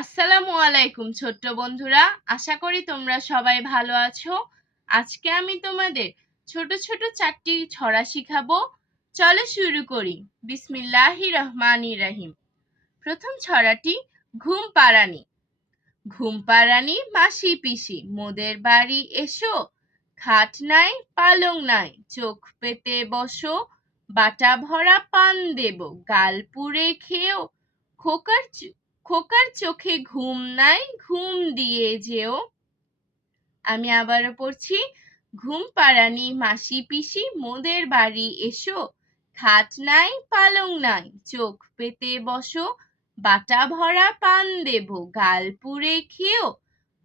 আসসালামু আলাইকুম ছোট্ট বন্ধুরা, আশা করি তোমরা সবাই ভালো আছো। আজকে আমি তোমাদের ছোট ছোট 4টি ছড়া শিখাবো। চলো শুরু করি। বিসমিল্লাহির রহমানির রহিম। প্রথম ছড়াটি ঘুম পাড়ানি। ঘুম পাড়ানি মাসি পিসি মোদের বাড়ি এসো, খাট নাই পালং নাই চোখ পেতে বসো, বাটা ভরা পান দেব গাল পুড়ে খেও, খোকার চোখে ঘুম নাই ঘুম দিয়ে যেও। আমি আবারও পড়ছি। ঘুম পাড়ানি মাসি পিসি মোদের বাড়ি এসো, খাট নাই পালং নাই চোখ পেতে বসো, বাটা ভরা পান দেব গাল পুড়ে খেও,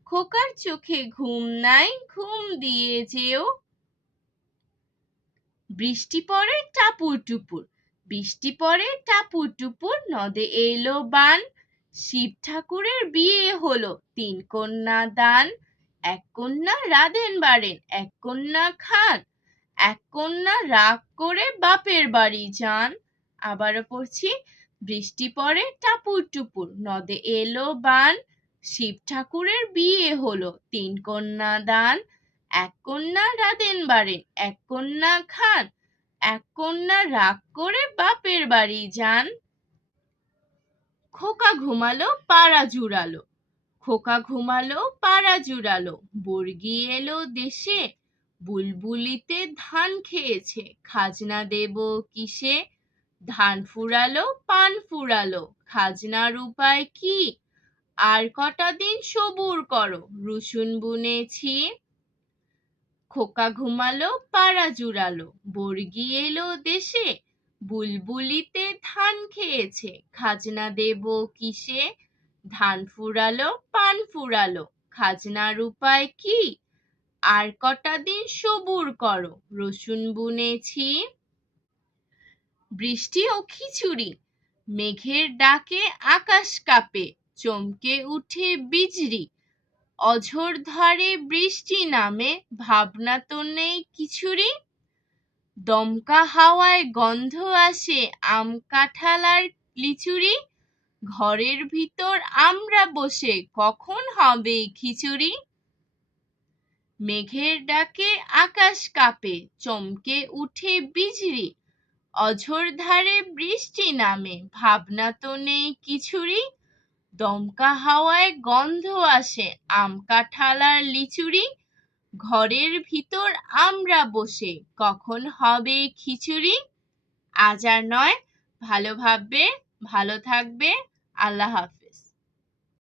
খোকার চোখে ঘুম নাই ঘুম দিয়ে যেও। বৃষ্টি পড়ে টাপুর টুপুর, বৃষ্টি পড়ে টাপুর টুপুর, নদে এলো বান, শিব ঠাকুরের বিয়ে হলো 3 কন্যা দান, 1 কন্যা রাঁধেন বাড়েন 1 কন্যা খান, 1 কন্যা রাগ করে বাপের বাড়ি যান। আবারও পড়ছি। বৃষ্টি পড়ে টাপুর টুপুর, নদে এলো বান, শিব ঠাকুরের বিয়ে হলো 3 কন্যা দান, 1 কন্যা রাঁধেন বাড়েন 1 কন্যা খান, 1 কন্যা রাগ করে বাপের বাড়ি যান। খোকা ঘুমালো পাড়া জুড়ালো, খোকা ঘুমালো পাড়া জুড়ালো, বর্গি এলো দেশে, বুলবুলিতে ধান খেয়েছে, খাজনা দেব কিসে, ধান ফুরালো পান ফুরালো, খাজনার উপায় কি, আর কটা দিন সবুর করো, রসুন বুনেছি। খোকা ঘুমালো পাড়া জুড়ালো, বর্গি এলো দেশে, বুলবুলিতে ধান খেয়েছে, খাজনা দেব কিসে, ধান ফুরালো পান ফুরালো, খাজনার উপায় কি, আর কটা দিন সবুর করো, রসুন বুনেছি। বৃষ্টি ও খিচুড়ি, মেঘের ডাকে আকাশ কাঁপে, চমকে উঠে বিজরি, অঝোর ধারে বৃষ্টি নামে, ভাবনা তো নেই কিছুরই, দমকা হাওয়ায় গন্ধ আসে আম কাঁঠাল আর লিচুরি, ঘরের ভিতর আমরা বসে কখন হবে খিচুড়ি। মেঘের ডাকে আকাশ কাঁপে, চমকে উঠে বিজরি, অঝোর ধারে বৃষ্টি নামে, ভাবনা তো নেই কিছুরই, দমকা হাওয়ায় গন্ধ আসে আম কাঁঠাল আর লিচুরি, ঘরের ভিতর আমরা বসে কখন হবে খিচুড়ি। আজ আর নয়, ভালো ভাববে, ভালো থাকবে। আল্লাহ হাফেজ।